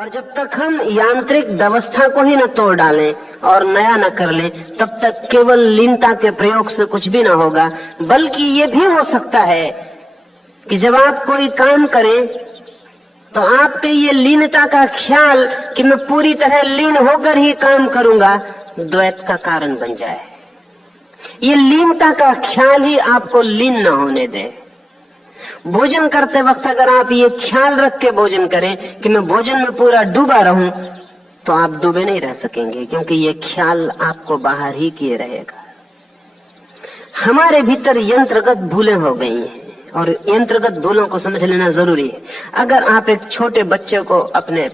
और जब तक हम यांत्रिक व्यवस्था को ही न तोड़ डालें और नया न कर लें, तब तक केवल लीनता के प्रयोग से कुछ भी न होगा। बल्कि ये भी हो सकता है कि जब आप कोई काम करें तो आपके ये लीनता का ख्याल कि मैं पूरी तरह लीन होकर ही काम करूंगा, द्वैत का कारण बन जाए। ये लीनता का ख्याल ही आपको लीन न होने दे। भोजन करते वक्त अगर आप ये ख्याल रख के भोजन करें कि मैं भोजन में पूरा डूबा रहूं, तो आप डूबे नहीं रह सकेंगे, क्योंकि ये ख्याल आपको बाहर ही किए रहेगा। हमारे भीतर यंत्रगत भूलें हो गई हैं और यंत्रगत भूलों को समझ लेना जरूरी है। अगर आप एक छोटे बच्चे को अपने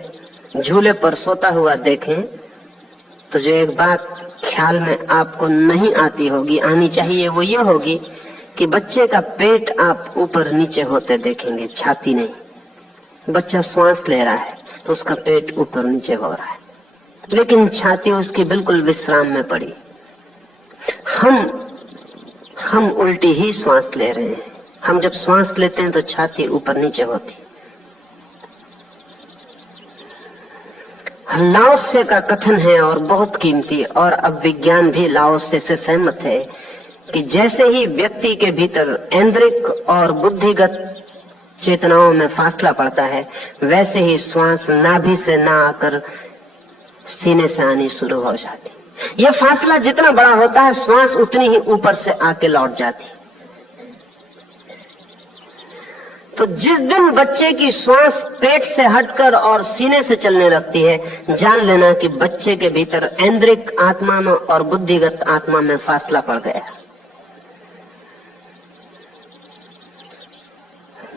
झूले पर सोता हुआ देखें तो जो एक बात ख्याल में आपको नहीं आती होगी, आनी चाहिए, वो ये होगी कि बच्चे का पेट आप ऊपर नीचे होते देखेंगे, छाती नहीं। बच्चा श्वास ले रहा है तो उसका पेट ऊपर नीचे हो रहा है, लेकिन छाती उसकी बिल्कुल विश्राम में पड़ी। हम उल्टी ही श्वास ले रहे हैं। हम जब श्वास लेते हैं तो छाती ऊपर नीचे होती। लाओत्से का कथन है और बहुत कीमती, और अब विज्ञान भी लाओत्से से सहमत है कि जैसे ही व्यक्ति के भीतर ऐन्द्रिक और बुद्धिगत चेतनाओं में फासला पड़ता है, वैसे ही श्वास नाभि से ना आकर सीने से आनी शुरू हो जाती। यह फासला जितना बड़ा होता है, श्वास उतनी ही ऊपर से आके लौट जाती। तो जिस दिन बच्चे की श्वास पेट से हटकर और सीने से चलने लगती है, जान लेना कि बच्चे के भीतर ऐन्द्रिक आत्मा में और बुद्धिगत आत्मा में फासला पड़ गया।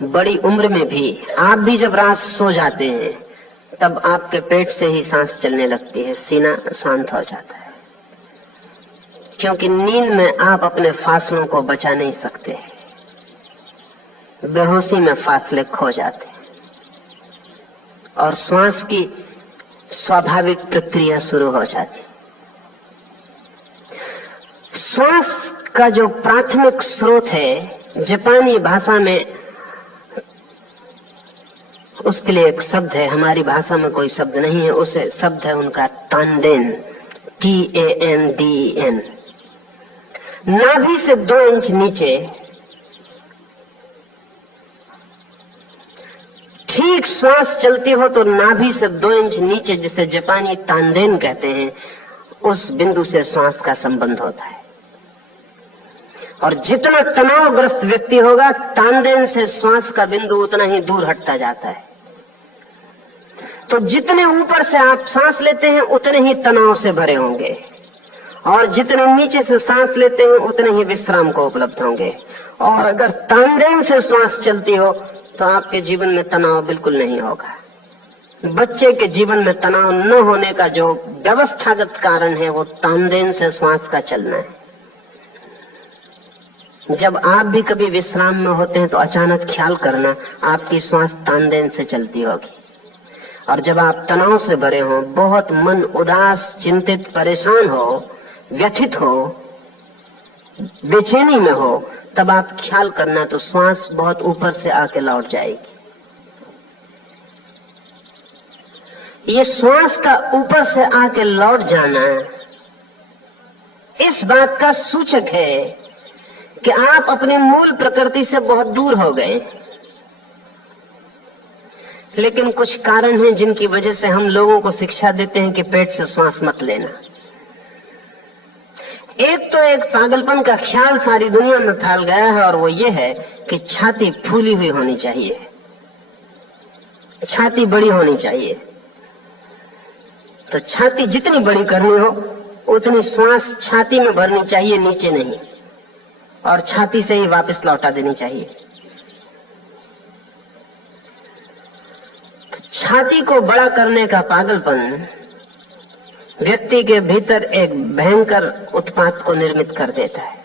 बड़ी उम्र में भी आप भी जब रात सो जाते हैं तब आपके पेट से ही सांस चलने लगती है, सीना शांत हो जाता है, क्योंकि नींद में आप अपने फासलों को बचा नहीं सकते, बेहोशी में फासले खो जाते हैं और श्वास की स्वाभाविक प्रक्रिया शुरू हो जाती। श्वास का जो प्राथमिक स्रोत है, जापानी भाषा में उसके लिए एक शब्द है, हमारी भाषा में कोई शब्द नहीं है, उसे शब्द है उनका तानदेन, TANDEN। नाभि से 2 इंच नीचे ठीक श्वास चलती हो तो नाभि से 2 इंच नीचे, जिसे जापानी तानदेन कहते हैं, उस बिंदु से श्वास का संबंध होता है। और जितना तनावग्रस्त व्यक्ति होगा, तानदेन से श्वास का बिंदु उतना ही दूर हटता जाता है। तो जितने ऊपर से आप सांस लेते हैं उतने ही तनाव से भरे होंगे, और जितने नीचे से सांस लेते हैं उतने ही विश्राम को उपलब्ध होंगे। और अगर तानदेन से श्वास चलती हो तो आपके जीवन में तनाव बिल्कुल नहीं होगा। बच्चे के जीवन में तनाव न होने का जो व्यवस्थागत कारण है, वो तानदेन से श्वास का चलना है। जब आप भी कभी विश्राम में होते हैं तो अचानक ख्याल करना, आपकी श्वास तानदेन से चलती होगी। और जब आप तनाव से भरे हो, बहुत मन उदास, चिंतित, परेशान हो, व्यथित हो, बेचैनी में हो, तब आप ख्याल करना तो श्वास बहुत ऊपर से आके लौट जाएगी। ये श्वास का ऊपर से आके लौट जाना इस बात का सूचक है कि आप अपनी मूल प्रकृति से बहुत दूर हो गए। लेकिन कुछ कारण हैं जिनकी वजह से हम लोगों को शिक्षा देते हैं कि पेट से श्वास मत लेना। एक पागलपन का ख्याल सारी दुनिया में फैल गया है, और वो ये है कि छाती फूली हुई होनी चाहिए, छाती बड़ी होनी चाहिए। तो छाती जितनी बड़ी करनी हो उतनी श्वास छाती में भरनी चाहिए, नीचे नहीं, और छाती से ही वापस लौटा देनी चाहिए। छाती को बड़ा करने का पागलपन व्यक्ति के भीतर एक भयंकर उत्पात को निर्मित कर देता है।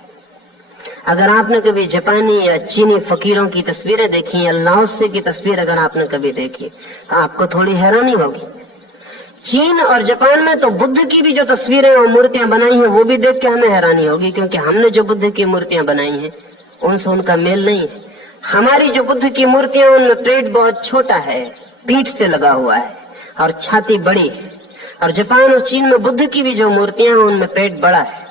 अगर आपने कभी जापानी या चीनी फकीरों की तस्वीरें देखी या लाओत्से की तस्वीर अगर आपने कभी देखी तो आपको थोड़ी हैरानी होगी। चीन और जापान में तो बुद्ध की भी जो तस्वीरें और मूर्तियां बनाई हैं, वो भी देख के हमें हैरानी होगी, क्योंकि हमने जो बुद्ध की मूर्तियां बनाई हैं उनसे उनका मेल नहीं है। हमारी जो बुद्ध की मूर्तियां, उनमें पेट बहुत छोटा है, पीठ से लगा हुआ है, और छाती बड़ी, और जापान और चीन में बुद्ध की भी जो मूर्तियां हैं उनमें पेट बड़ा है।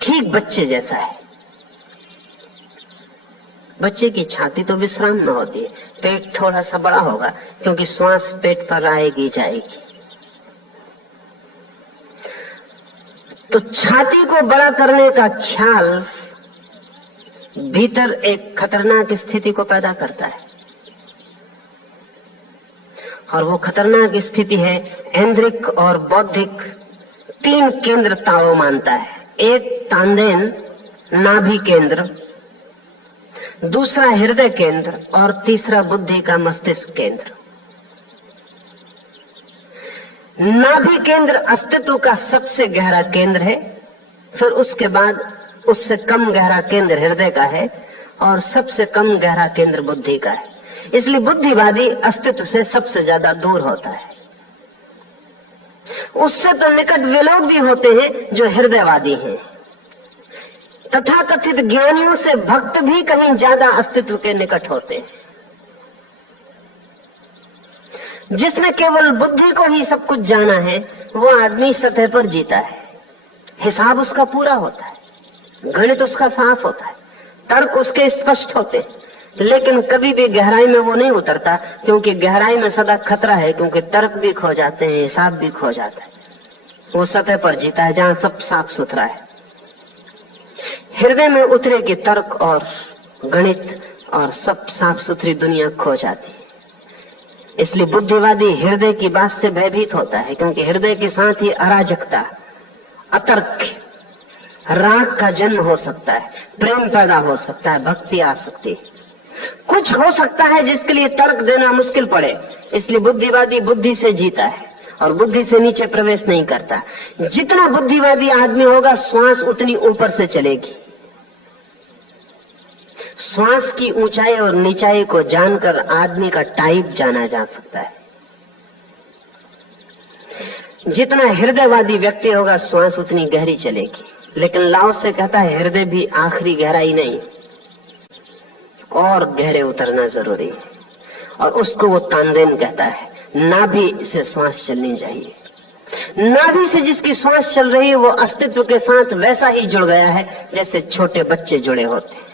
ठीक बच्चे जैसा है। बच्चे की छाती तो विश्राम में होती है, पेट थोड़ा सा बड़ा होगा क्योंकि श्वास पेट पर आएगी जाएगी। तो छाती को बड़ा करने का ख्याल भीतर एक खतरनाक स्थिति को पैदा करता है, और वो खतरनाक स्थिति है ऐन्द्रिक और बौद्धिक 3 केंद्र ताओ मानता है। एक तांदेन नाभि केंद्र, दूसरा हृदय केंद्र, और तीसरा बुद्धि का मस्तिष्क केंद्र। नाभि केंद्र अस्तित्व का सबसे गहरा केंद्र है, फिर उसके बाद उससे कम गहरा केंद्र हृदय का है, और सबसे कम गहरा केंद्र बुद्धि का है। इसलिए बुद्धिवादी अस्तित्व से सबसे ज्यादा दूर होता है। उससे तो निकट वे लोग भी होते हैं जो हृदयवादी हैं। तथाकथित ज्ञानियों से भक्त भी कहीं ज्यादा अस्तित्व के निकट होते हैं। जिसने केवल बुद्धि को ही सब कुछ जाना है वो आदमी सतह पर जीता है, हिसाब उसका पूरा होता है, गणित उसका साफ होता है, तर्क उसके स्पष्ट होते हैं, लेकिन कभी भी गहराई में वो नहीं उतरता, क्योंकि गहराई में सदा खतरा है, क्योंकि तर्क भी खो जाते हैं, हिसाब भी खो जाता है। वो सतह पर जीता है जहां सब साफ सुथरा है। हृदय में उतरे कि तर्क और गणित और सब साफ सुथरी दुनिया खो जाती है। इसलिए बुद्धिवादी हृदय की बात से भयभीत होता है, क्योंकि हृदय के साथ ही अराजकता, अतर्क, राग का जन्म हो सकता है, प्रेम पैदा हो सकता है, भक्ति आ सकती है, कुछ हो सकता है जिसके लिए तर्क देना मुश्किल पड़े। इसलिए बुद्धिवादी बुद्धि से जीता है और बुद्धि से नीचे प्रवेश नहीं करता। जितना बुद्धिवादी आदमी होगा श्वास उतनी ऊपर से चलेगी। श्वास की ऊंचाई और नीचाई को जानकर आदमी का टाइप जाना जा सकता है। जितना हृदयवादी व्यक्ति होगा श्वास उतनी गहरी चलेगी, लेकिन लाओ से कहता है हृदय भी आखिरी गहराई नहीं, और गहरे उतरना जरूरी है, और उसको वो तानदेन कहता है। नाभि से श्वास चलनी चाहिए। नाभि से जिसकी श्वास चल रही है वो अस्तित्व के साथ वैसा ही जुड़ गया है जैसे छोटे बच्चे जुड़े होते हैं।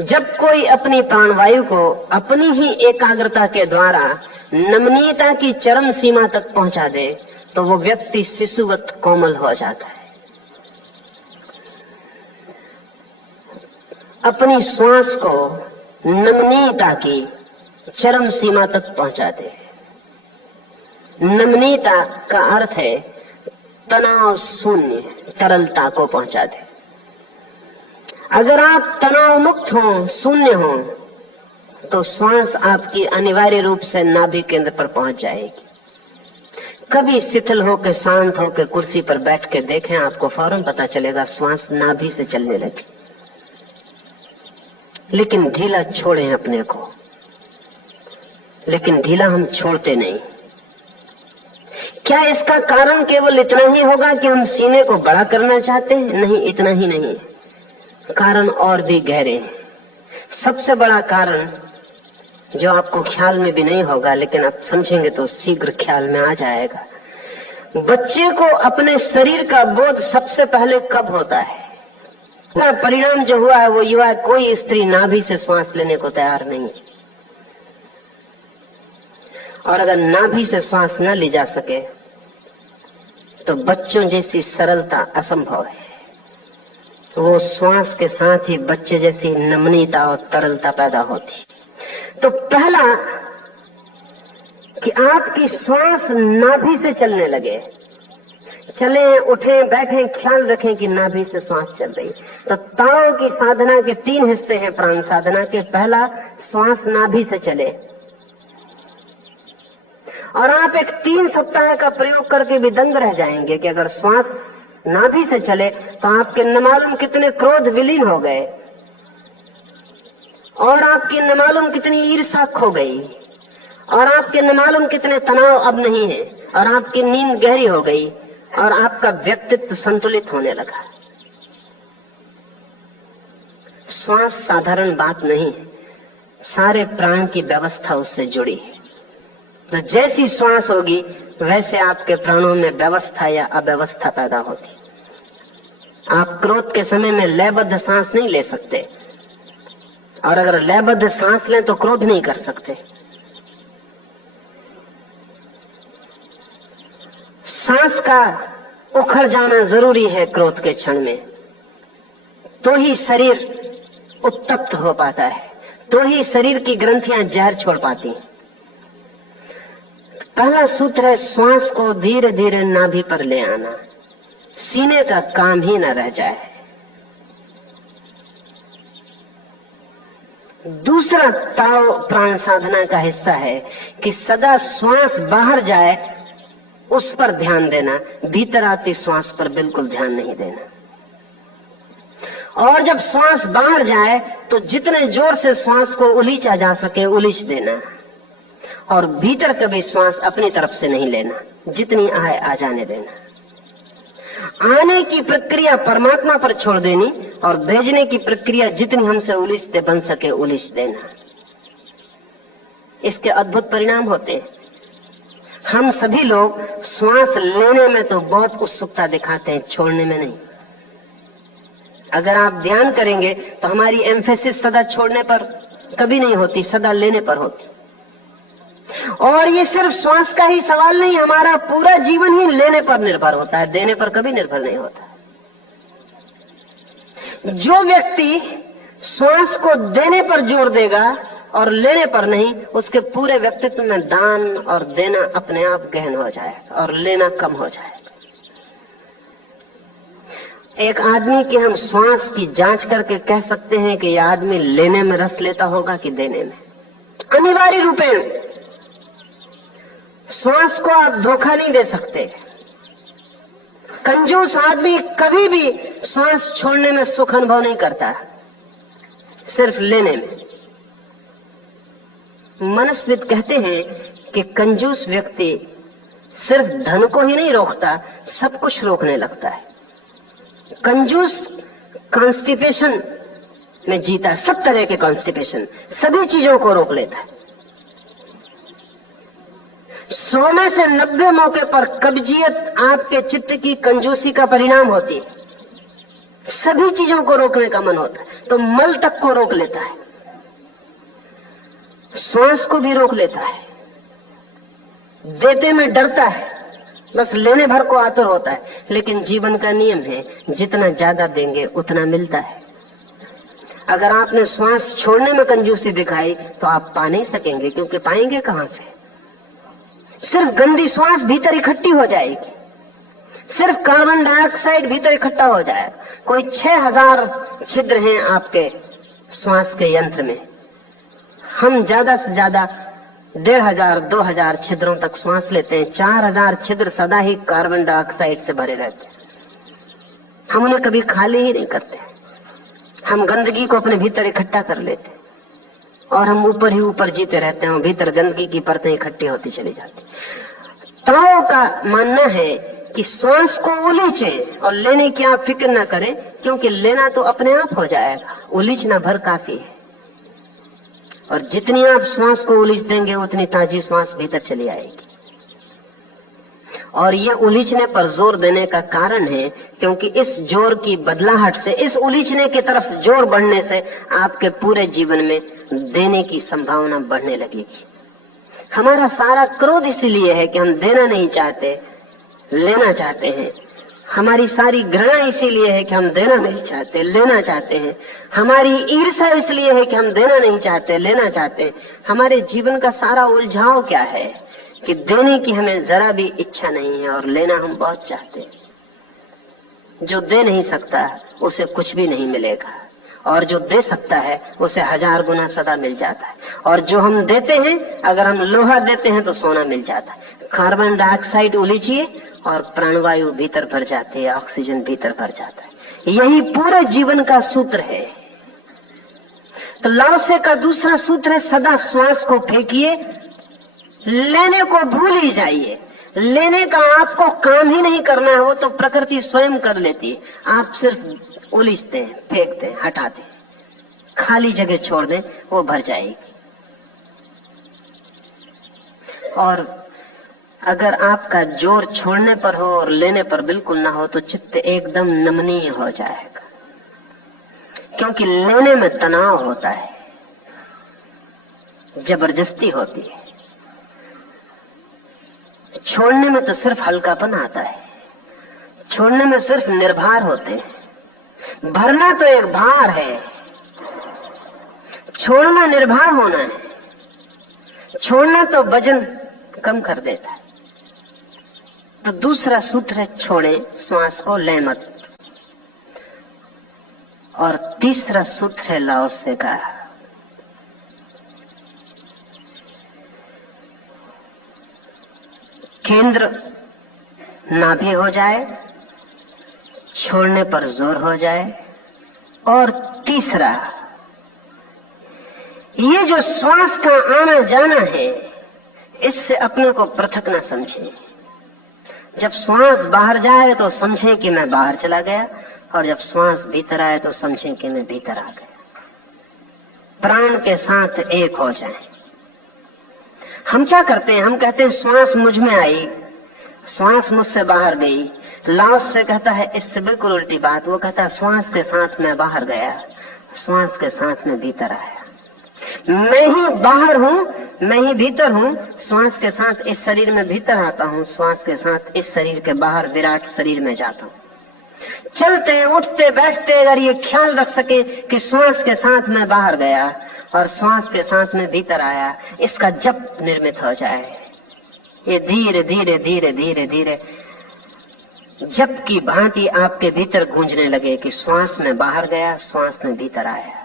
जब कोई अपनी प्राणवायु को अपनी ही एकाग्रता के द्वारा नमनीयता की चरम सीमा तक पहुंचा दे तो वो व्यक्ति शिशुवत कोमल हो जाता है। अपनी श्वास को नमनीयता की चरम सीमा तक पहुंचा दे। नमनीयता का अर्थ है तनाव शून्य तरलता को पहुंचा दे। अगर आप तनाव मुक्त हो, शून्य हो, तो श्वास आपकी अनिवार्य रूप से नाभि केंद्र पर पहुंच जाएगी। कभी शिथिल होकर शांत होकर कुर्सी पर बैठ के देखें, आपको फौरन पता चलेगा श्वास नाभि से चलने लगी। लेकिन ढीला छोड़ें अपने को, लेकिन ढीला हम छोड़ते नहीं। क्या इसका कारण केवल इतना ही होगा कि हम सीने को बड़ा करना चाहते हैं? नहीं, इतना ही नहीं, कारण और भी गहरे हैं। सबसे बड़ा कारण जो आपको ख्याल में भी नहीं होगा, लेकिन आप समझेंगे तो शीघ्र ख्याल में आ जाएगा। बच्चे को अपने शरीर का बोध सबसे पहले कब होता है? परिणाम जो हुआ है वो युवा, कोई स्त्री नाभि से श्वास लेने को तैयार नहीं, और अगर नाभि से श्वास न ली जा सके तो बच्चों जैसी सरलता असंभव है। वो श्वास के साथ ही बच्चे जैसी नमनीयता और तरलता पैदा होती। तो पहला कि आपकी श्वास नाभि से चलने लगे, चले, उठे, बैठे, ख्याल रखें कि नाभि से श्वास चल रही। तो ताओ की साधना के 3 हिस्से हैं प्राण साधना के। पहला, श्वास नाभि से चले, और आप एक 3 सप्ताह का प्रयोग करके भी दंग रह जाएंगे कि अगर श्वास नाभि से चले तो आपके न मालूम कितने क्रोध विलीन हो गए, और आपकी न मालूम कितनी ईर्ष्या खो गई, और आपके न मालूम कितने तनाव अब नहीं है, और आपकी नींद गहरी हो गई, और आपका व्यक्तित्व संतुलित होने लगा। श्वास साधारण बात नहीं है, सारे प्राण की व्यवस्था उससे जुड़ी है। तो जैसी श्वास होगी वैसे आपके प्राणों में व्यवस्था या अव्यवस्था पैदा होती। आप क्रोध के समय में लयबद्ध सांस नहीं ले सकते, और अगर लयबद्ध सांस लें तो क्रोध नहीं कर सकते। सांस का उखड़ जाना जरूरी है क्रोध के क्षण में, तो ही शरीर उत्तप्त हो पाता है, तो ही शरीर की ग्रंथियां जहर छोड़ पाती हैं। पहला सूत्र है श्वास को धीरे धीरे नाभि पर ले आना, सीने का काम ही न रह जाए। दूसरा ताव प्राण साधना का हिस्सा है कि सदा श्वास बाहर जाए उस पर ध्यान देना, भीतर आती श्वास पर बिल्कुल ध्यान नहीं देना। और जब श्वास बाहर जाए तो जितने जोर से श्वास को उलीचा जा सके उलीच देना, और भीतर कभी श्वास अपनी तरफ से नहीं लेना, जितनी आए आ जाने देना। आने की प्रक्रिया परमात्मा पर छोड़ देनी और भेजने की प्रक्रिया जितनी हमसे उलीचते बन सके उलीच देना। इसके अद्भुत परिणाम होते हैं। हम सभी लोग श्वास लेने में तो बहुत उत्सुकता दिखाते हैं, छोड़ने में नहीं। अगर आप ध्यान करेंगे तो हमारी एम्फेसिस सदा छोड़ने पर कभी नहीं होती, सदा लेने पर होती। और ये सिर्फ श्वास का ही सवाल नहीं, हमारा पूरा जीवन ही लेने पर निर्भर होता है, देने पर कभी निर्भर नहीं होता। जो व्यक्ति श्वास को देने पर जोर देगा और लेने पर नहीं, उसके पूरे व्यक्तित्व में दान और देना अपने आप गहन हो जाएगा और लेना कम हो जाएगा। एक आदमी की हम श्वास की जांच करके कह सकते हैं कि यह आदमी लेने में रस लेता होगा कि देने में। अनिवार्य रूपेण श्वास को आप धोखा नहीं दे सकते। कंजूस आदमी कभी भी श्वास छोड़ने में सुख अनुभव नहीं करता, सिर्फ लेने में। मनस्विद कहते हैं कि कंजूस व्यक्ति सिर्फ धन को ही नहीं रोकता, सब कुछ रोकने लगता है। कंजूस कॉन्स्टिपेशन में जीता है, सब तरह के कॉन्स्टिपेशन, सभी चीजों को रोक लेता है। 100 में से 90 मौके पर कब्जियत आपके चित्त की कंजूसी का परिणाम होती है। सभी चीजों को रोकने का मन होता है, तो मल तक को रोक लेता है, श्वास को भी रोक लेता है, देते में डरता है, बस लेने भर को आतुर होता है। लेकिन जीवन का नियम है, जितना ज्यादा देंगे उतना मिलता है। अगर आपने श्वास छोड़ने में कंजूसी दिखाई तो आप पा नहीं सकेंगे, क्योंकि पाएंगे कहां से? सिर्फ गंदी श्वास भीतर इकट्ठी हो जाएगी, सिर्फ कार्बन डाइऑक्साइड भीतर इकट्ठा हो जाएगा। कोई 6000 छिद्र हैं आपके श्वास के यंत्र में, हम ज्यादा से ज्यादा 1500-2000 छिद्रों तक श्वास लेते हैं। 4000 छिद्र सदा ही कार्बन डाइऑक्साइड से भरे रहते हैं, हम उन्हें कभी खाली ही नहीं करते। हम गंदगी को अपने भीतर इकट्ठा कर लेते और हम ऊपर ही ऊपर जीते रहते हैं, भीतर गंदगी की परतें इकट्ठी होती चली जाती। ताओ का मानना है कि श्वास को उलीचे और लेने की आप फिक्र न करें, क्योंकि लेना तो अपने आप हो जाएगा, उलीचना भर काफी है। और जितनी आप श्वास को उलीच देंगे उतनी ताजी श्वास भीतर चली आएगी। और ये उलीचने पर जोर देने का कारण है क्योंकि इस जोर की बदलाहट से, इस उलीचने की तरफ जोर बढ़ने से आपके पूरे जीवन में देने की संभावना बढ़ने लगेगी। हमारा सारा क्रोध इसीलिए है कि हम देना नहीं चाहते, लेना चाहते हैं। हमारी सारी घृणा इसीलिए है कि हम देना नहीं चाहते, लेना चाहते हैं। हमारी ईर्ष्या इसलिए है कि हम देना नहीं चाहते, लेना चाहते हैं। हमारे जीवन का सारा उलझाव क्या है कि देने की हमें जरा भी इच्छा नहीं है और लेना हम बहुत चाहते हैं। जो दे नहीं सकता उसे कुछ भी नहीं मिलेगा, और जो दे सकता है उसे 1000 गुना सदा मिल जाता है। और जो हम देते हैं, अगर हम लोहा देते हैं तो सोना मिल जाता है। कार्बन डाइऑक्साइड उलीचिए और प्राणवायु भीतर भर जाती है, ऑक्सीजन भीतर भर जाता है। यही पूरे जीवन का सूत्र है। तो लाओसे का दूसरा सूत्र है, सदा श्वास को फेंकिए, लेने को भूल ही जाइए। लेने का आपको काम ही नहीं करना है, वो तो प्रकृति स्वयं कर लेती है। आप सिर्फ उलीचते हैं, फेंकते हैं, हटाते हैं। खाली जगह छोड़ दें, वो भर जाएगी। और अगर आपका जोर छोड़ने पर हो और लेने पर बिल्कुल ना हो तो चित्त एकदम नमनीय हो जाएगा, क्योंकि लेने में तनाव होता है, जबरदस्ती होती है। छोड़ने में तो सिर्फ हल्कापन आता है, छोड़ने में सिर्फ निर्भर होते हैं। भरना तो एक भार है, छोड़ना निर्भर होना है। छोड़ना तो वजन कम कर देता है। तो दूसरा सूत्र है छोड़े, श्वास को ले मत। और तीसरा सूत्र है लाओ से का, केंद्र नाभि हो जाए, छोड़ने पर जोर हो जाए। और तीसरा, ये जो श्वास का आना जाना है, इससे अपने को पृथक न समझे। जब श्वास बाहर जाए तो समझें कि मैं बाहर चला गया, और जब श्वास भीतर आए तो समझें कि मैं भीतर आ गया। प्राण के साथ एक हो जाए। हम क्या करते हैं? हम कहते हैं श्वास मुझ में आई, श्वास मुझसे बाहर गई। लाओस से कहता है इससे बिल्कुल उल्टी बात। वो कहता है श्वास के साथ मैं बाहर गया, श्वास के साथ मैं भीतर आया। मैं ही बाहर हूं, मैं ही भीतर हूं। श्वास के साथ इस शरीर में भीतर आता हूं, श्वास के साथ इस शरीर के बाहर विराट शरीर में जाता हूं। चलते उठते बैठते अगर ये ख्याल रख सके कि श्वास के साथ मैं बाहर गया और श्वास के साथ में भीतर आया, इसका जप निर्मित हो जाए। ये धीरे धीरे धीरे धीरे धीरे जप की भांति आपके भीतर गूंजने लगे कि श्वास में बाहर गया, श्वास में भीतर आया।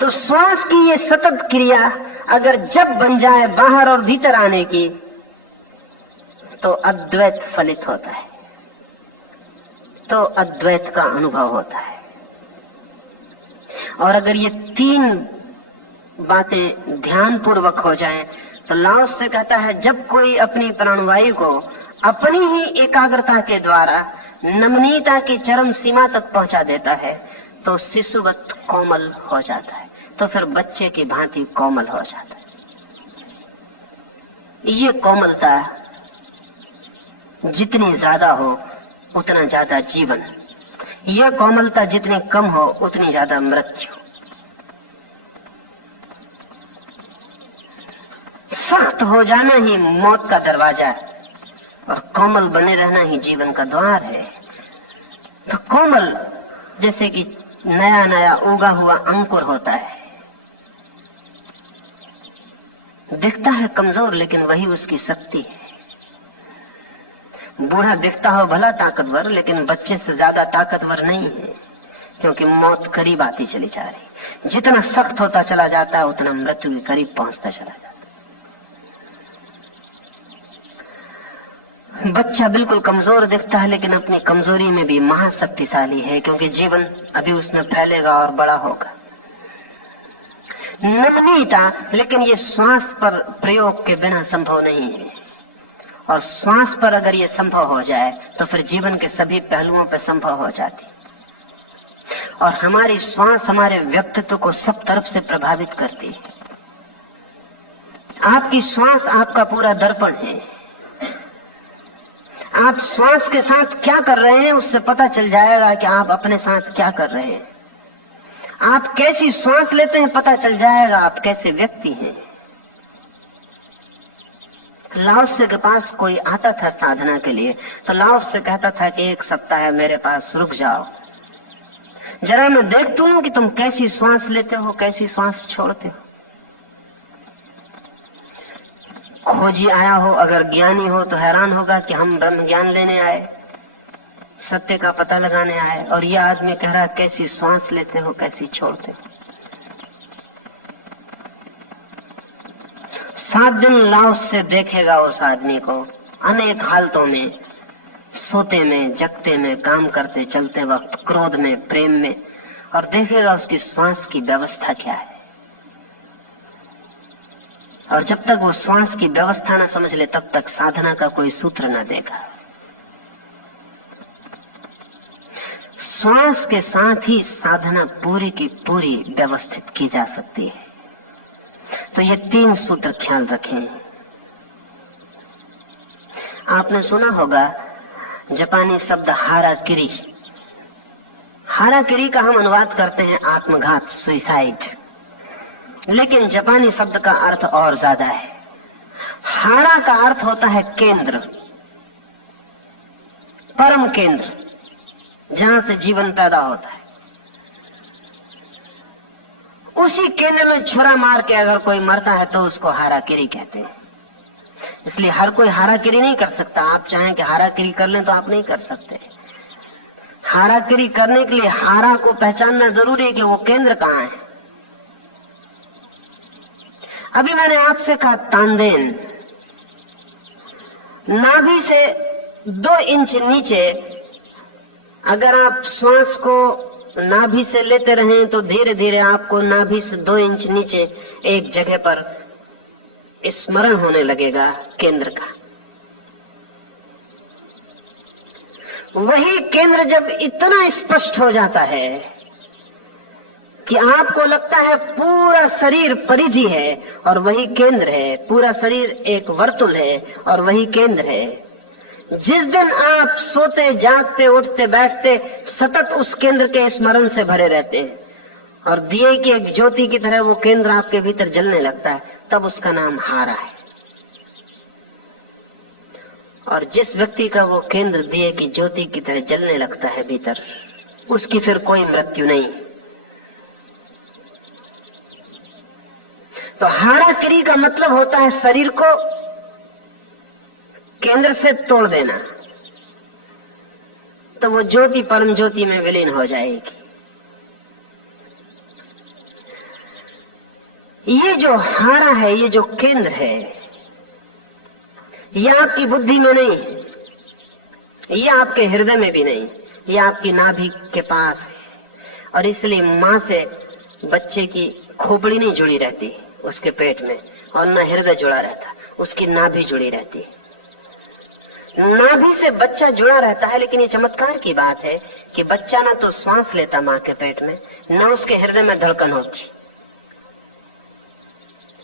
तो श्वास की ये सतत क्रिया अगर जप बन जाए बाहर और भीतर आने की, तो अद्वैत फलित होता है, तो अद्वैत का अनुभव होता है। और अगर ये तीन बातें ध्यान पूर्वक हो जाएं, तो लाओस से कहता है जब कोई अपनी प्राणवायु को अपनी ही एकाग्रता के द्वारा नमनीयता की चरम सीमा तक पहुंचा देता है, तो शिशुवत कोमल हो जाता है, तो फिर बच्चे की भांति कोमल हो जाता है। ये कोमलता जितनी ज्यादा हो उतना ज्यादा जीवन, यह कोमलता जितनी कम हो उतनी ज्यादा मृत्यु। सख्त हो जाना ही मौत का दरवाजा है और कोमल बने रहना ही जीवन का द्वार है। तो कोमल जैसे कि नया नया उगा हुआ अंकुर होता है, दिखता है कमजोर लेकिन वही उसकी शक्ति है। बूढ़ा दिखता हो भला ताकतवर, लेकिन बच्चे से ज्यादा ताकतवर नहीं है, क्योंकि मौत करीब आती चली जा रही। जितना सख्त होता चला जाता है उतना मृत्यु के करीब पहुंचता चला जाता है। बच्चा बिल्कुल कमजोर दिखता है लेकिन अपनी कमजोरी में भी महाशक्तिशाली है, क्योंकि जीवन अभी उसमें फैलेगा और बड़ा होगा। नमनीयता लेकिन ये श्वास पर प्रयोग के बिना संभव नहीं है, और श्वास पर अगर ये संभव हो जाए तो फिर जीवन के सभी पहलुओं पर संभव हो जाती। और हमारी श्वास हमारे व्यक्तित्व को सब तरफ से प्रभावित करती है। आपकी श्वास आपका पूरा दर्पण है। आप श्वास के साथ क्या कर रहे हैं उससे पता चल जाएगा कि आप अपने साथ क्या कर रहे हैं। आप कैसी श्वास लेते हैं पता चल जाएगा आप कैसे व्यक्ति हैं। लाओस के पास कोई आता था साधना के लिए, तो लाओस से कहता था कि एक सप्ताह मेरे पास रुक जाओ, जरा मैं देखता हूं कि तुम कैसी श्वास लेते हो, कैसी श्वास छोड़ते हो। खोजी आया हो, अगर ज्ञानी हो तो हैरान होगा कि हम ब्रह्म ज्ञान लेने आए, सत्य का पता लगाने आए, और यह आदमी कह रहा कैसी श्वास लेते हो, कैसी छोड़ते हो। 7 दिन लाओस से देखेगा उस आदमी को, अनेक हालतों में, सोते में, जगते में, काम करते चलते वक्त, क्रोध में, प्रेम में, और देखेगा उसकी श्वास की व्यवस्था क्या है। और जब तक वो श्वास की व्यवस्था न समझ ले तब तक साधना का कोई सूत्र न देगा। श्वास के साथ ही साधना पूरी की पूरी व्यवस्थित की जा सकती है। तो ये 3 सूत्र ख्याल रखें। आपने सुना होगा जापानी शब्द हाराकिरी। हाराकिरी का हम अनुवाद करते हैं आत्मघात, सुइसाइड, लेकिन जापानी शब्द का अर्थ और ज्यादा है। हारा का अर्थ होता है केंद्र, परम केंद्र, जहां से जीवन पैदा होता है। उसी केंद्र में छुरा मार के अगर कोई मरता है तो उसको हाराकिरी कहते हैं। इसलिए हर कोई हाराकिरी नहीं कर सकता। आप चाहें कि हाराकिरी कर लें तो आप नहीं कर सकते। हाराकिरी करने के लिए हारा को पहचानना जरूरी है कि वो केंद्र कहां है। अभी मैंने आपसे कहा तांदेन, नाभि से 2 इंच नीचे अगर आप श्वास को नाभि से लेते रहें तो धीरे धीरे आपको नाभि से 2 इंच नीचे एक जगह पर स्मरण होने लगेगा केंद्र का। वही केंद्र जब इतना स्पष्ट हो जाता है कि आपको लगता है पूरा शरीर परिधि है और वही केंद्र है, पूरा शरीर एक वर्तुल है और वही केंद्र है। जिस दिन आप सोते, जागते, उठते, बैठते सतत उस केंद्र के स्मरण से भरे रहते हैं और दिए की एक ज्योति की तरह वो केंद्र आपके भीतर जलने लगता है, तब उसका नाम हारा है। और जिस व्यक्ति का वो केंद्र दिए की ज्योति की तरह जलने लगता है भीतर, उसकी फिर कोई मृत्यु नहीं। तो हाराकिरी का मतलब होता है शरीर को केंद्र से तोड़ देना, तो वो ज्योति परम ज्योति में विलीन हो जाएगी। ये जो हारा है, ये जो केंद्र है, ये आपकी बुद्धि में नहीं, ये आपके हृदय में भी नहीं, ये आपकी नाभि के पास है। और इसलिए मां से बच्चे की खोपड़ी नहीं जुड़ी रहती उसके पेट में, और न हृदय जुड़ा रहता, उसकी नाभि जुड़ी रहती है। नाभि से बच्चा जुड़ा रहता है, लेकिन ये चमत्कार की बात है कि बच्चा ना तो श्वास लेता मां के पेट में, न उसके हृदय में धड़कन होती।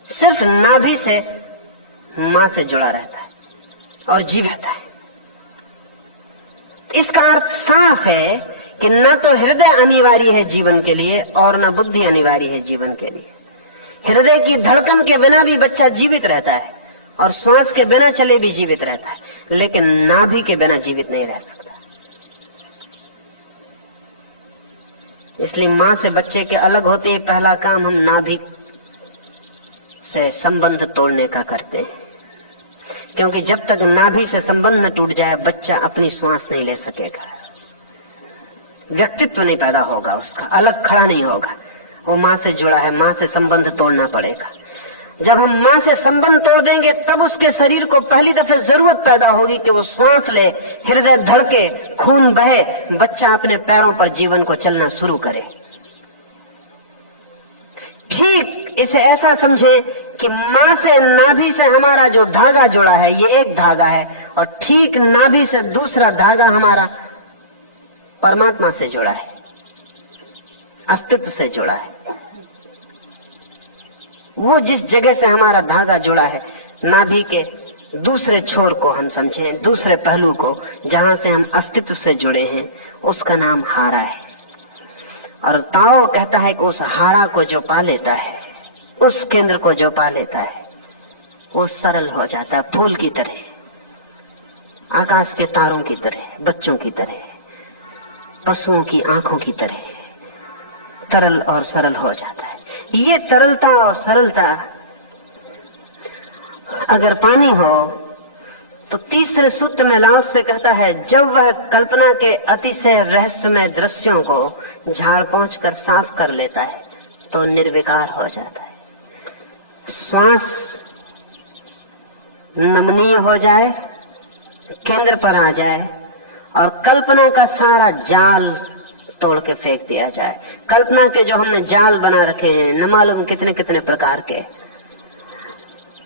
सिर्फ नाभि से मां से जुड़ा रहता है और जी रहता है। इसका अर्थ साफ है कि न तो हृदय अनिवार्य है जीवन के लिए और न बुद्धि अनिवार्य है जीवन के लिए। हृदय की धड़कन के बिना भी बच्चा जीवित रहता है और श्वास के बिना चले भी जीवित रहता है, लेकिन नाभि के बिना जीवित नहीं रह सकता। इसलिए मां से बच्चे के अलग होते ही पहला काम हम नाभि से संबंध तोड़ने का करते हैं, क्योंकि जब तक नाभि से संबंध न टूट जाए बच्चा अपनी श्वास नहीं ले सकेगा, व्यक्तित्व नहीं पैदा होगा, उसका अलग खड़ा नहीं होगा। वो मां से जुड़ा है, मां से संबंध तोड़ना पड़ेगा। जब हम मां से संबंध तोड़ देंगे तब उसके शरीर को पहली दफे जरूरत पैदा होगी कि वो श्वास ले, हृदय धड़के, खून बहे, बच्चा अपने पैरों पर जीवन को चलना शुरू करे। ठीक इसे ऐसा समझे कि मां से नाभि से हमारा जो धागा जुड़ा है ये एक धागा है, और ठीक नाभि से दूसरा धागा हमारा परमात्मा से जुड़ा है, अस्तित्व से जुड़ा है। वो जिस जगह से हमारा धागा जुड़ा है, नाभि के दूसरे छोर को हम समझें, दूसरे पहलू को, जहां से हम अस्तित्व से जुड़े हैं, उसका नाम हारा है। और ताओ कहता है कि उस हारा को जो पा लेता है, उस केंद्र को जो पा लेता है, वो सरल हो जाता है, फूल की तरह, आकाश के तारों की तरह, बच्चों की तरह, पशुओं की आंखों की तरह तरल और सरल हो जाता है। ये तरलता और सरलता अगर पानी हो तो तीसरे सूत्र में लाओस से कहता है, जब वह कल्पना के अतिशय रहस्यमय दृश्यों को झाड़ पहुंचकर साफ कर लेता है तो निर्विकार हो जाता है। श्वास नमनीय हो जाए, केंद्र पर आ जाए और कल्पना का सारा जाल तोड़ के फेंक दिया जाए। कल्पना के जो हमने जाल बना रखे हैं, न मालूम कितने कितने प्रकार के,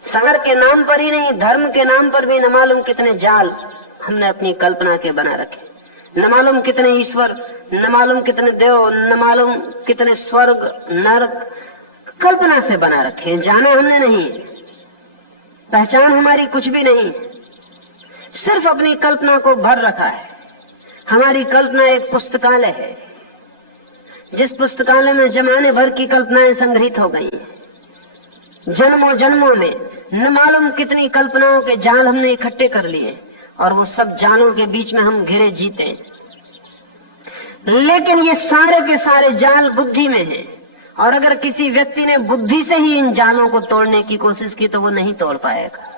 शहर के नाम पर ही नहीं, धर्म के नाम पर भी न मालूम कितने जाल हमने अपनी कल्पना के बना रखे। न मालूम कितने ईश्वर, न मालूम कितने देव, न मालूम कितने स्वर्ग नरक कल्पना से बना रखे, जाना हमने नहीं, पहचान हमारी कुछ भी नहीं, सिर्फ अपनी कल्पना को भर रखा है। हमारी कल्पना एक पुस्तकालय है, जिस पुस्तकालय में जमाने भर की कल्पनाएं संग्रहित हो गई हैं। जन्मों जन्मों में न मालूम कितनी कल्पनाओं के जाल हमने इकट्ठे कर लिए और वो सब जालों के बीच में हम घिरे जीते हैं। लेकिन ये सारे के सारे जाल बुद्धि में हैं, और अगर किसी व्यक्ति ने बुद्धि से ही इन जालों को तोड़ने की कोशिश की तो वो नहीं तोड़ पाएगा।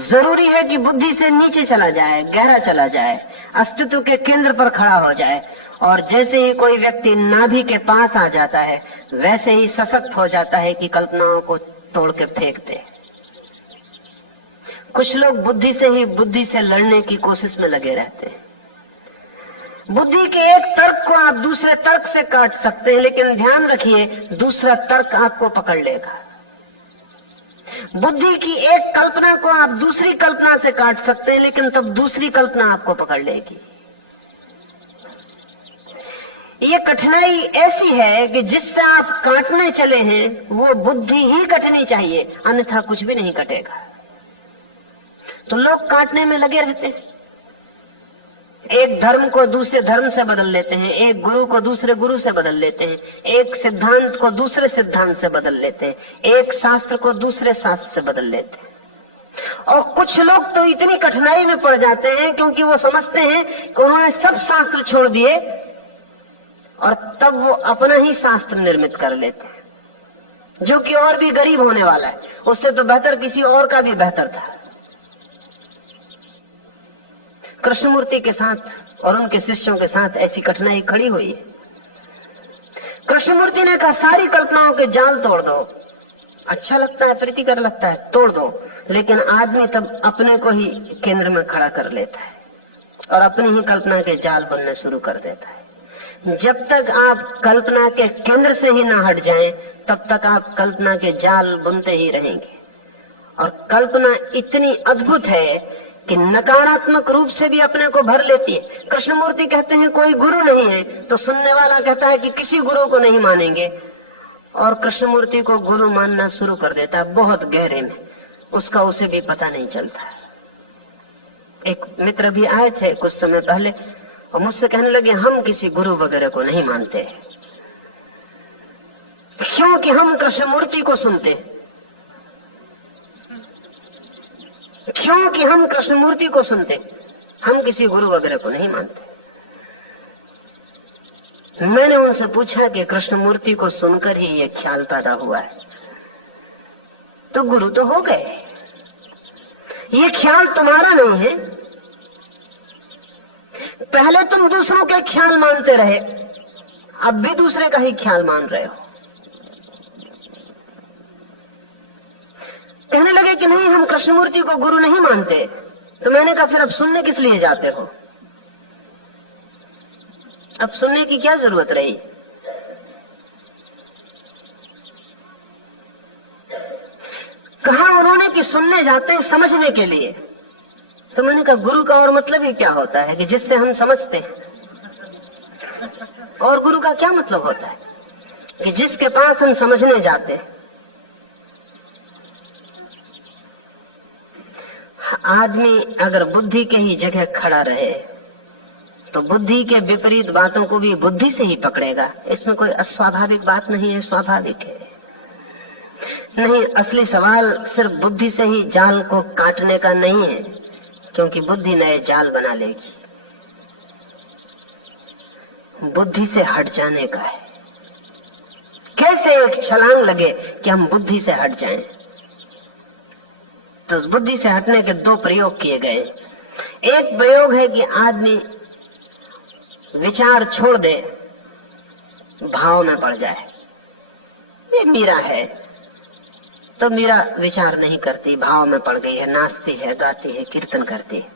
जरूरी है कि बुद्धि से नीचे चला जाए, गहरा चला जाए, अस्तित्व के केंद्र पर खड़ा हो जाए, और जैसे ही कोई व्यक्ति नाभि के पास आ जाता है वैसे ही सशक्त हो जाता है कि कल्पनाओं को तोड़ के फेंक दे। कुछ लोग बुद्धि से ही बुद्धि से लड़ने की कोशिश में लगे रहते हैं। बुद्धि के एक तर्क को आप दूसरे तर्क से काट सकते हैं, लेकिन ध्यान रखिए दूसरा तर्क आपको पकड़ लेगा। बुद्धि की एक कल्पना को आप दूसरी कल्पना से काट सकते हैं, लेकिन तब दूसरी कल्पना आपको पकड़ लेगी। ये कठिनाई ऐसी है कि जिससे आप काटने चले हैं वो बुद्धि ही कटनी चाहिए, अन्यथा कुछ भी नहीं कटेगा। तो लोग काटने में लगे रहते हैं, एक धर्म को दूसरे धर्म से बदल लेते हैं, एक गुरु को दूसरे गुरु से बदल लेते हैं, एक सिद्धांत को दूसरे सिद्धांत से बदल लेते हैं, एक शास्त्र को दूसरे शास्त्र से बदल लेते हैं। और कुछ लोग तो इतनी कठिनाई में पड़ जाते हैं क्योंकि वो समझते हैं कि उन्होंने सब शास्त्र छोड़ दिए और तब वो अपना ही शास्त्र निर्मित कर लेते हैं, जो कि और भी गरीब होने वाला है, उससे तो बेहतर किसी और का भी बेहतर था। कृष्णमूर्ति के साथ और उनके शिष्यों के साथ ऐसी कठिनाई खड़ी हुई है। कृष्णमूर्ति ने कहा सारी कल्पनाओं के जाल तोड़ दो, अच्छा लगता है, प्रीतिकर लगता है, तोड़ दो, लेकिन आदमी तब अपने को ही केंद्र में खड़ा कर लेता है और अपनी ही कल्पना के जाल बनने शुरू कर देता है। जब तक आप कल्पना के केंद्र से ही ना हट जाएं, तब तक आप कल्पना के जाल बुनते ही रहेंगे। और कल्पना इतनी अद्भुत है कि नकारात्मक रूप से भी अपने को भर लेती है। कृष्णमूर्ति कहते हैं कोई गुरु नहीं है, तो सुनने वाला कहता है कि किसी गुरु को नहीं मानेंगे, और कृष्णमूर्ति को गुरु मानना शुरू कर देता है बहुत गहरे में, उसका उसे भी पता नहीं चलता। एक मित्र भी आए थे कुछ समय पहले और मुझसे कहने लगे हम किसी गुरु वगैरह को नहीं मानते, क्योंकि हम कृष्णमूर्ति को सुनते, क्योंकि हम कृष्णमूर्ति को सुनते, हम किसी गुरु वगैरह को नहीं मानते। मैंने उनसे पूछा कि कृष्णमूर्ति को सुनकर ही ये ख्याल पैदा हुआ है, तो गुरु तो हो गए, ये ख्याल तुम्हारा नहीं है। पहले तुम दूसरों के ख्याल मानते रहे, अब भी दूसरे का ही ख्याल मान रहे हो। कहने लगे कि नहीं हम कृष्णमूर्ति को गुरु नहीं मानते। तो मैंने कहा फिर अब सुनने किस लिए जाते हो, अब सुनने की क्या जरूरत रही। कहा उन्होंने कि सुनने जाते हैं समझने के लिए। तो मैंने कहा गुरु का और मतलब ही क्या होता है कि जिससे हम समझते हैं, और गुरु का क्या मतलब होता है कि जिसके पास हम समझने जाते हैं। आदमी अगर बुद्धि के ही जगह खड़ा रहे तो बुद्धि के विपरीत बातों को भी बुद्धि से ही पकड़ेगा, इसमें कोई अस्वाभाविक बात नहीं है, स्वाभाविक है। नहीं, असली सवाल सिर्फ बुद्धि से ही जाल को काटने का नहीं है, क्योंकि बुद्धि नए जाल बना लेगी, बुद्धि से हट जाने का है। कैसे एक छलांग लगे कि हम बुद्धि से हट जाएं। तो उस बुद्धि से हटने के दो प्रयोग किए गए। एक प्रयोग है कि आदमी विचार छोड़ दे, भाव में पड़ जाए। ये मीरा है तो मीरा विचार नहीं करती, भाव में पड़ गई है, नाचती है, गाती है, कीर्तन करती है।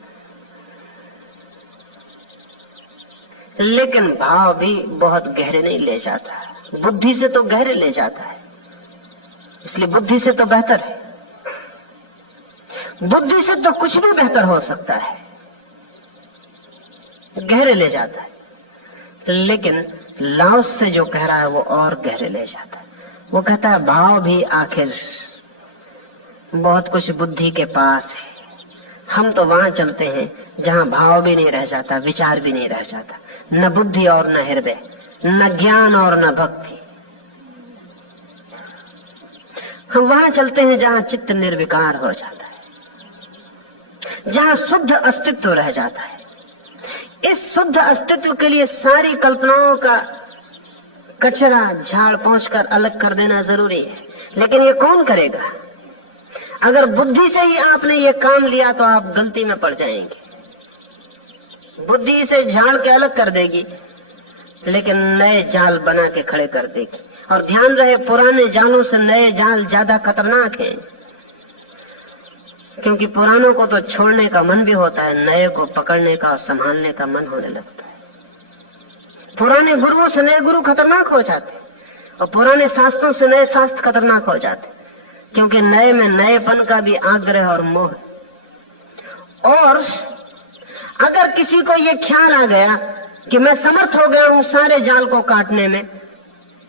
लेकिन भाव भी बहुत गहरे नहीं ले जाता, बुद्धि से तो गहरे ले जाता है, इसलिए बुद्धि से तो बेहतर है। बुद्धि से तो कुछ भी बेहतर हो सकता है, गहरे ले जाता है। लेकिन लाओस से जो कह रहा है वो और गहरे ले जाता है। वो कहता है भाव भी आखिर बहुत कुछ बुद्धि के पास है। हम तो वहां चलते हैं जहां भाव भी नहीं रह जाता, विचार भी नहीं रह जाता, न बुद्धि और न हृदय, न ज्ञान और न भक्ति। हम वहां चलते हैं जहां चित्त निर्विकार हो जाता है, जहां शुद्ध अस्तित्व रह जाता है। इस शुद्ध अस्तित्व के लिए सारी कल्पनाओं का कचरा झाड़ पहुंचकर अलग कर देना जरूरी है। लेकिन ये कौन करेगा? अगर बुद्धि से ही आपने ये काम लिया तो आप गलती में पड़ जाएंगे। बुद्धि से झाड़ के अलग कर देगी, लेकिन नए जाल बना के खड़े कर देगी। और ध्यान रहे, पुराने जालों से नए जाल ज्यादा खतरनाक हैं, क्योंकि पुरानों को तो छोड़ने का मन भी होता है, नए को पकड़ने का और संभालने का मन होने लगता है। पुराने गुरुओं से नए गुरु खतरनाक हो जाते, और पुराने शास्त्रों से नए शास्त्र खतरनाक हो जाते, क्योंकि नए में नएपन का भी आग्रह और मोह। और अगर किसी को ये ख्याल आ गया कि मैं समर्थ हो गया हूं सारे जाल को काटने में,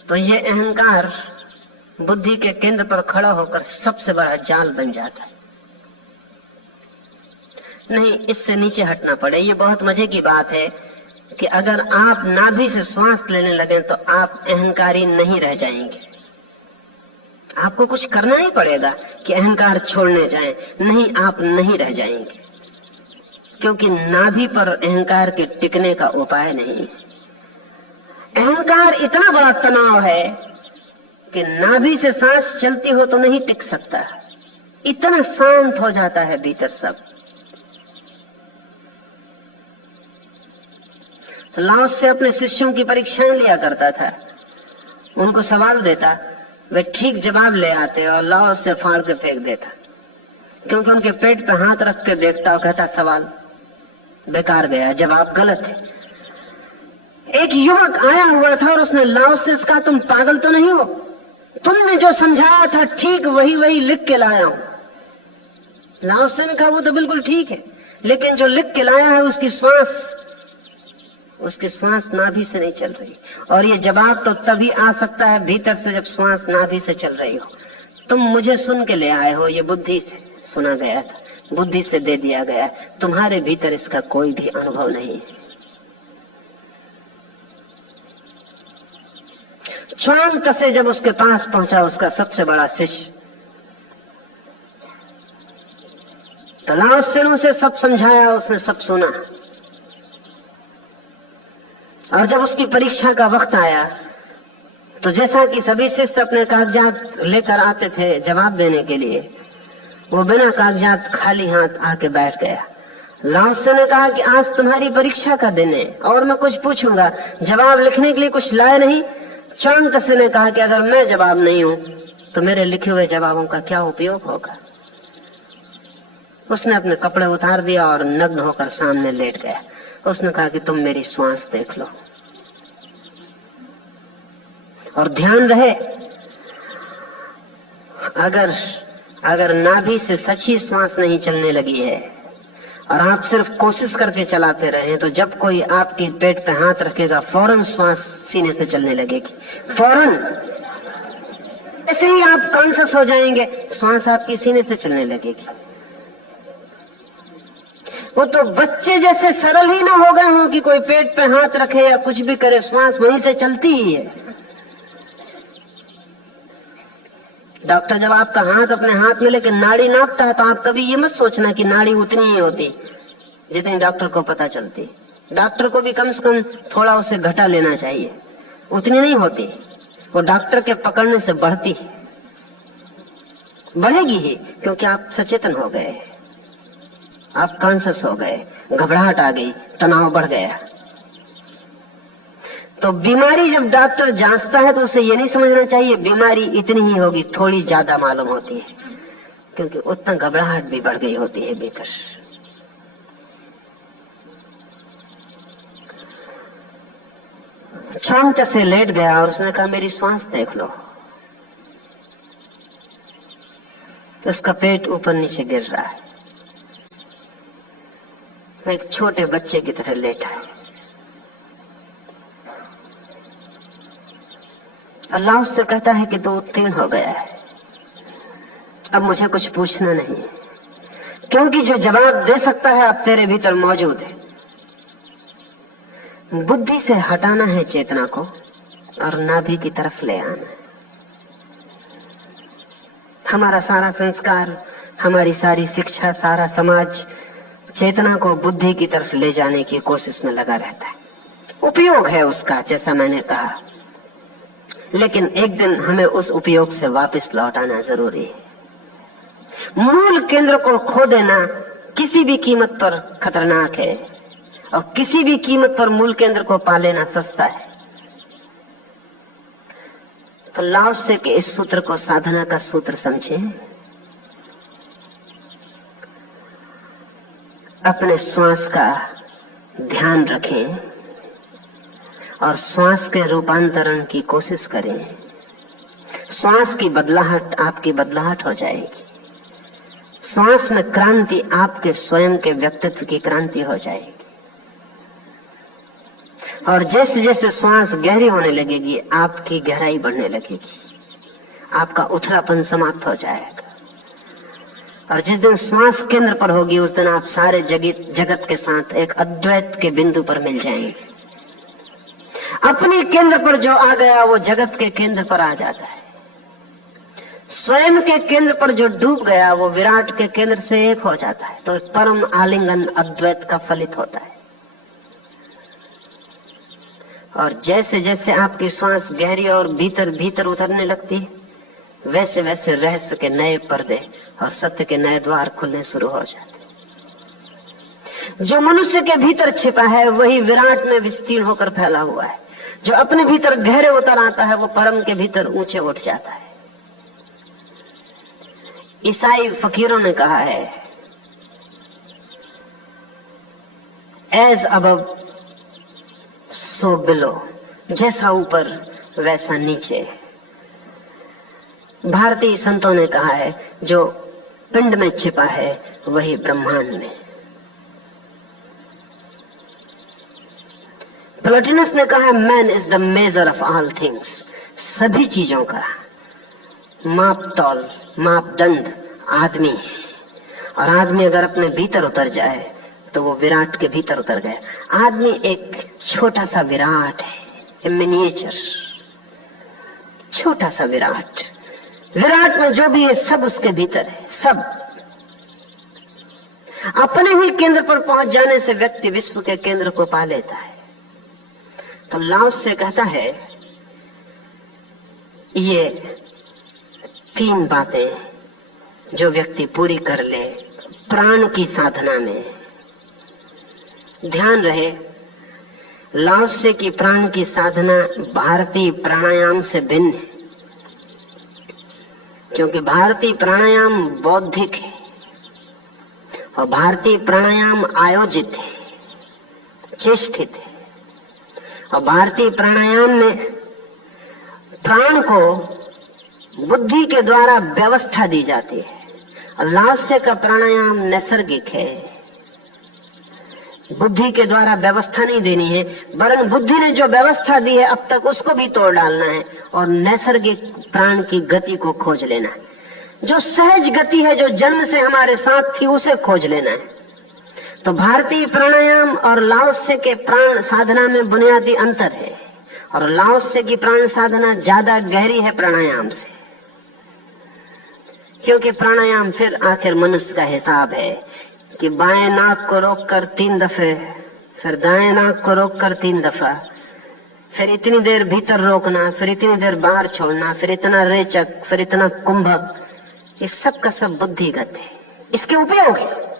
तो ये अहंकार बुद्धि के केंद्र पर खड़ा होकर सबसे बड़ा जाल बन जाता है। नहीं, इससे नीचे हटना पड़े। ये बहुत मजे की बात है कि अगर आप नाभि से श्वास लेने लगे तो आप अहंकारी नहीं रह जाएंगे। आपको कुछ करना ही पड़ेगा कि अहंकार छोड़ने जाएं। नहीं, आप नहीं रह जाएंगे, क्योंकि नाभि पर अहंकार के टिकने का उपाय नहीं है। अहंकार इतना बड़ा तनाव है कि नाभि से सांस चलती हो तो नहीं टिक सकता, इतना शांत हो जाता है भीतर सब। लाओस से अपने शिष्यों की परीक्षाएं लिया करता था। उनको सवाल देता, वे ठीक जवाब ले आते और लाओस से फाड़ के फेंक देता, क्योंकि उनके पेट पे हाथ रख के देखता और कहता सवाल बेकार गया, जवाब गलत है। एक युवक आया हुआ था और उसने लाओस से कहा, तुम पागल तो नहीं हो? तुमने जो समझाया था ठीक वही वही लिख के लाया हूं। लाओस ने कहा वो तो बिल्कुल ठीक है, लेकिन जो लिख के लाया है उसकी श्वास नाभि से नहीं चल रही। और ये जवाब तो तभी आ सकता है भीतर से जब श्वास नाभि से चल रही हो। तुम मुझे सुन के ले आए हो, ये बुद्धि से सुना गया था, बुद्धि से दे दिया गया, तुम्हारे भीतर इसका कोई भी अनुभव नहीं है। शांत से जब उसके पास पहुंचा उसका सबसे बड़ा शिष्य, तो लाओस ने उसे सब समझाया, उसने सब सुना। और जब उसकी परीक्षा का वक्त आया तो जैसा कि सभी शिष्य अपने कागजात लेकर आते थे जवाब देने के लिए, वो बिना कागजात खाली हाथ आके बैठ गया। लाओस ने कहा कि आज तुम्हारी परीक्षा का दिन है और मैं कुछ पूछूंगा, जवाब लिखने के लिए कुछ लाए नहीं? चांग त्से ने कहा कि अगर मैं जवाब नहीं हूं तो मेरे लिखे हुए जवाबों का क्या उपयोग होगा? उसने अपने कपड़े उतार दिया और नग्न होकर सामने लेट गया। उसने कहा कि तुम मेरी श्वास देख लो। और ध्यान रहे, अगर नाभि से सच्ची श्वास नहीं चलने लगी है और आप सिर्फ कोशिश करके चलाते रहे, तो जब कोई आपके पेट पे हाथ रखेगा फौरन श्वास सीने से चलने लगेगी, फौरन। ऐसे ही आप कॉन्शियस हो जाएंगे, श्वास आपकी सीने से चलने लगेगी। वो तो बच्चे जैसे सरल ही ना हो गए हों कि कोई पेट पे हाथ रखे या कुछ भी करे, श्वास वहीं से चलती ही है। डॉक्टर जब आपका हाथ अपने हाथ में लेकर नाड़ी नापता है तो आप कभी ये मत सोचना कि नाड़ी उतनी ही होती जितनी डॉक्टर को पता चलती। डॉक्टर को भी कम से कम थोड़ा उसे घटा लेना चाहिए, उतनी नहीं होती। वो डॉक्टर के पकड़ने से बढ़ती, बढ़ेगी ही, क्योंकि आप सचेतन हो गए, आप कॉन्शियस हो गए, घबराहट आ गई, तनाव बढ़ गया। तो बीमारी जब डॉक्टर जांचता है तो उसे ये नहीं समझना चाहिए बीमारी इतनी ही होगी, थोड़ी ज्यादा मालूम होती है, क्योंकि उतना घबराहट भी बढ़ गई होती है भीतर। चांग त्से लेट गया और उसने कहा मेरी श्वास देख लो। तो उसका पेट ऊपर नीचे गिर रहा है, एक छोटे बच्चे की तरह लेटा है। अल्लाह उससे कहता है कि तू उत्तीर्ण हो गया है, अब मुझे कुछ पूछना नहीं, क्योंकि जो जवाब दे सकता है अब तेरे भीतर मौजूद है। बुद्धि से हटाना है चेतना को और नाभि की तरफ ले आना है। हमारा सारा संस्कार, हमारी सारी शिक्षा, सारा समाज चेतना को बुद्धि की तरफ ले जाने की कोशिश में लगा रहता है। उपयोग है उसका, जैसा मैंने कहा, लेकिन एक दिन हमें उस उपयोग से वापस लौट आना जरूरी है। मूल केंद्र को खो देना किसी भी कीमत पर खतरनाक है और किसी भी कीमत पर मूल केंद्र को पा लेना सस्ता है। तो लाओ से के इस सूत्र को साधना का सूत्र समझें। अपने श्वास का ध्यान रखें और श्वास के रूपांतरण की कोशिश करें। श्वास की बदलाहट आपकी बदलाहट हो जाएगी। श्वास में क्रांति आपके स्वयं के व्यक्तित्व की क्रांति हो जाएगी। और जैसे जैसे श्वास गहरी होने लगेगी आपकी गहराई बढ़ने लगेगी, आपका उथलापन समाप्त हो जाएगा। और जिस दिन श्वास केंद्र पर होगी उस दिन आप सारे जगत के साथ एक अद्वैत के बिंदु पर मिल जाएंगे। अपने केंद्र पर जो आ गया वो जगत के केंद्र पर आ जाता है। स्वयं के केंद्र पर जो डूब गया वो विराट के केंद्र से एक हो जाता है। तो परम आलिंगन अद्वैत का फलित होता है। और जैसे जैसे आपकी श्वास गहरी और भीतर भीतर उतरने लगती है, वैसे वैसे रहस्य के नए पर्दे और सत्य के नए द्वार खुलने शुरू हो जाते हैं। जो मनुष्य के भीतर छिपा है वही विराट में विस्तीर्ण होकर फैला हुआ है। जो अपने भीतर गहरे उतर आता है वो परम के भीतर ऊंचे उठ जाता है। ईसाई फकीरों ने कहा है, एज अबव सो बिलो, जैसा ऊपर वैसा नीचे। भारतीय संतों ने कहा है, जो पिंड में छिपा है वही ब्रह्मांड में। प्लोटिनस ने कहा, man is the measure of all things, सभी चीजों का माप तौल मापदंड आदमी है। और आदमी अगर अपने भीतर उतर जाए तो वो विराट के भीतर उतर गया। आदमी एक छोटा सा विराट है, ए मिनिएचर, छोटा सा विराट। विराट में जो भी है सब उसके भीतर है। सब अपने ही केंद्र पर पहुंच जाने से व्यक्ति विश्व के केंद्र को पा लेता है। तो लाओस से कहता है, ये 3 बातें जो व्यक्ति पूरी कर ले प्राण की साधना में, ध्यान रहे लाओस से की प्राण की साधना भारतीय प्राणायाम से भिन्न है, क्योंकि भारतीय प्राणायाम बौद्धिक है और भारतीय प्राणायाम आयोजित है, चेष्टित है। और भारतीय प्राणायाम में प्राण को बुद्धि के द्वारा व्यवस्था दी जाती है। और लाओसे का प्राणायाम नैसर्गिक है, बुद्धि के द्वारा व्यवस्था नहीं देनी है, वरन बुद्धि ने जो व्यवस्था दी है अब तक उसको भी तोड़ डालना है और नैसर्गिक प्राण की गति को खोज लेना है। जो सहज गति है, जो जन्म से हमारे साथ थी, उसे खोज लेना है। तो भारतीय प्राणायाम और लाओसे के प्राण साधना में बुनियादी अंतर है। और लाओसे की प्राण साधना ज्यादा गहरी है प्राणायाम से, क्योंकि प्राणायाम फिर आखिर मनुष्य का हिसाब है कि बाएं नाक को रोककर 3 दफे, फिर दाएं नाक को रोककर 3 दफा, फिर इतनी देर भीतर रोकना, फिर इतनी देर बाहर छोड़ना, फिर इतना रेचक, फिर इतना कुंभक। इस सब का सब बुद्धिगत है। इसके उपयोग है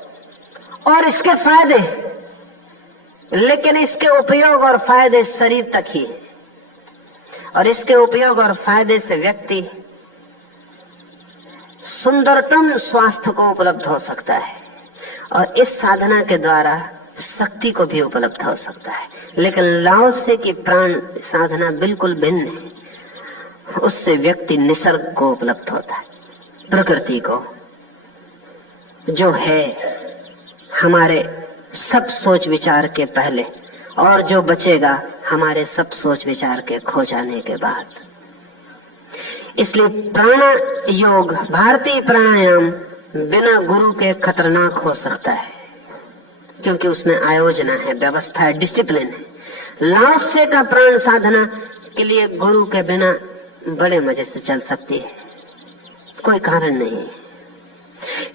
और इसके फायदे, लेकिन इसके उपयोग और फायदे शरीर तक ही है। और इसके उपयोग और फायदे से व्यक्ति सुंदरतम स्वास्थ्य को उपलब्ध हो सकता है और इस साधना के द्वारा शक्ति को भी उपलब्ध हो सकता है। लेकिन लाओसे की प्राण साधना बिल्कुल भिन्न है। उससे व्यक्ति निसर्ग को उपलब्ध होता है, प्रकृति को, जो है हमारे सब सोच विचार के पहले और जो बचेगा हमारे सब सोच विचार के खो जाने के बाद। इसलिए प्राण योग, भारतीय प्राणायाम बिना गुरु के खतरनाक हो सकता है, क्योंकि उसमें आयोजना है, व्यवस्था है, डिसिप्लिन है। लाओत्से का प्राण साधना के लिए गुरु के बिना बड़े मजे से चल सकती है, कोई कारण नहीं,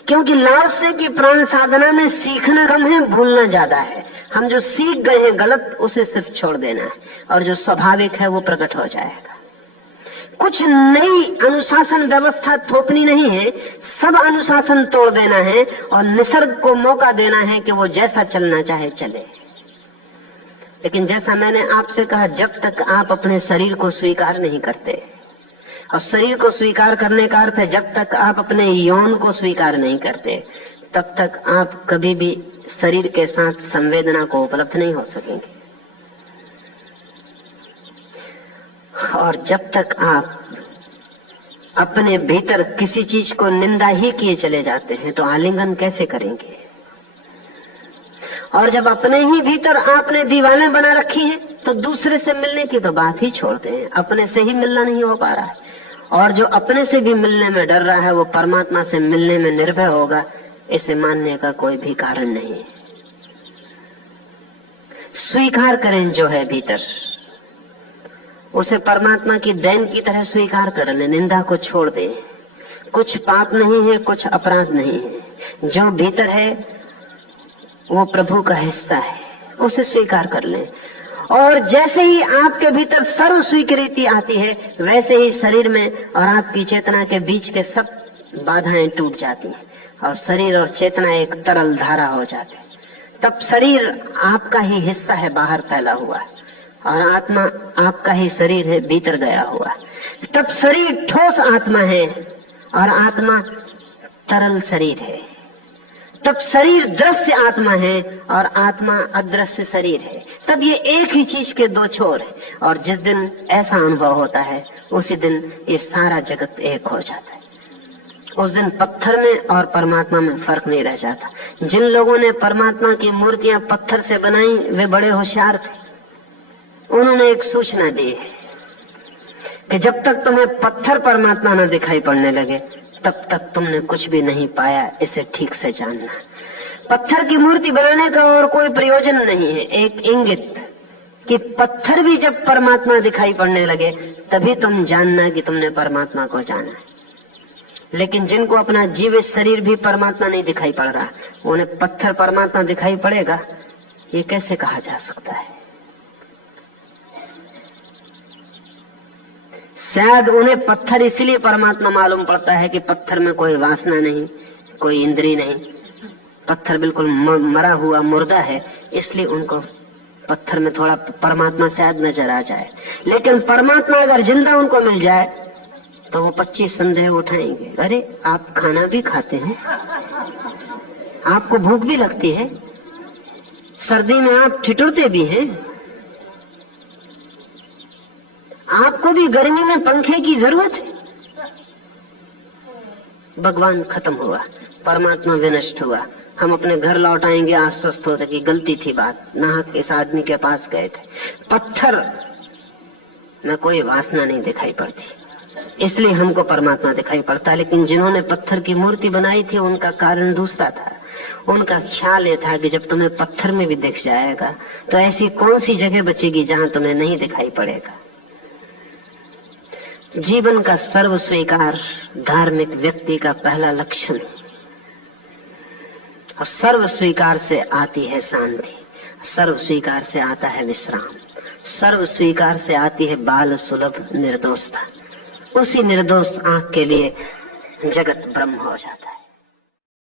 क्योंकि लाओत्से की प्राण साधना में सीखना कम है, भूलना ज्यादा है। हम जो सीख गए हैं गलत, उसे सिर्फ छोड़ देना है, और जो स्वाभाविक है वो प्रकट हो जाएगा। कुछ नई अनुशासन व्यवस्था थोपनी नहीं है, सब अनुशासन तोड़ देना है और निसर्ग को मौका देना है कि वो जैसा चलना चाहे चले। लेकिन जैसा मैंने आपसे कहा, जब तक आप अपने शरीर को स्वीकार नहीं करते, और शरीर को स्वीकार करने का अर्थ है जब तक आप अपने यौन को स्वीकार नहीं करते, तब तक आप कभी भी शरीर के साथ संवेदना को उपलब्ध नहीं हो सकेंगे। और जब तक आप अपने भीतर किसी चीज को निंदा ही किए चले जाते हैं तो आलिंगन कैसे करेंगे? और जब अपने ही भीतर आपने दीवारें बना रखी हैं तो दूसरे से मिलने की तो बात ही छोड़ते हैं, अपने से ही मिलना नहीं हो पा रहा है। और जो अपने से भी मिलने में डर रहा है वो परमात्मा से मिलने में निर्भय होगा, इसे मानने का कोई भी कारण नहीं। स्वीकार करें जो है भीतर, उसे परमात्मा की देन की तरह स्वीकार कर लें, निंदा को छोड़ दें। कुछ पाप नहीं है, कुछ अपराध नहीं है, जो भीतर है वो प्रभु का हिस्सा है, उसे स्वीकार कर लें। और जैसे ही आपके भीतर सर्व स्वीकृति आती है, वैसे ही शरीर में और आपकी चेतना के बीच के सब बाधाएं टूट जाती हैं और शरीर और चेतना एक तरल धारा हो जाते हैं। तब शरीर आपका ही हिस्सा है, बाहर फैला हुआ, और आत्मा आपका ही शरीर है, भीतर गया हुआ। तब शरीर ठोस आत्मा है और आत्मा तरल शरीर है। तब शरीर दृश्य आत्मा है और आत्मा अदृश्य शरीर है। तब ये एक ही चीज के दो छोर है, और जिस दिन ऐसा अनुभव होता है उसी दिन ये सारा जगत एक हो जाता है। उस दिन पत्थर में और परमात्मा में फर्क नहीं रह जाता। जिन लोगों ने परमात्मा की मूर्तियां पत्थर से बनाई वे बड़े होशियार थे। उन्होंने एक सूचना दी कि जब तक तुम्हें पत्थर परमात्मा न दिखाई पड़ने लगे तब तक तुमने कुछ भी नहीं पाया, इसे ठीक से जानना। पत्थर की मूर्ति बनाने का और कोई प्रयोजन नहीं है, एक इंगित कि पत्थर भी जब परमात्मा दिखाई पड़ने लगे तभी तुम जानना कि तुमने परमात्मा को जाना है। लेकिन जिनको अपना जीवित शरीर भी परमात्मा नहीं दिखाई पड़ रहा, उन्हें पत्थर परमात्मा दिखाई पड़ेगा, ये कैसे कहा जा सकता है? शायद उन्हें पत्थर इसलिए परमात्मा मालूम पड़ता है कि पत्थर में कोई वासना नहीं, कोई इंद्रिय नहीं, पत्थर बिल्कुल मरा हुआ मुर्दा है, इसलिए उनको पत्थर में थोड़ा परमात्मा शायद नजर आ जाए। लेकिन परमात्मा अगर जिंदा उनको मिल जाए तो वो 25 संदेह उठाएंगे। अरे आप खाना भी खाते हैं, आपको भूख भी लगती है, सर्दी में आप ठिठुरते भी हैं, आपको भी गर्मी में पंखे की जरूरत है। भगवान खत्म हुआ, परमात्मा विनष्ट हुआ, हम अपने घर लौट आएंगे आश्वस्त होते कि गलती थी बात, नाहक इस आदमी के पास गए थे। पत्थर में कोई वासना नहीं दिखाई पड़ती, इसलिए हमको परमात्मा दिखाई पड़ता। लेकिन जिन्होंने पत्थर की मूर्ति बनाई थी उनका कारण दूसरा था। उनका ख्याल ये था कि जब तुम्हें पत्थर में भी दिख जाएगा तो ऐसी कौन सी जगह बचेगी जहां तुम्हें नहीं दिखाई पड़ेगा। जीवन का सर्व स्वीकार धार्मिक व्यक्ति का पहला लक्षण, और सर्व स्वीकार से आती है शांति, सर्व स्वीकार से आता है विश्राम, सर्व स्वीकार से आती है बाल सुलभ निर्दोषता। उसी निर्दोष आंख के लिए जगत ब्रह्म हो जाता है।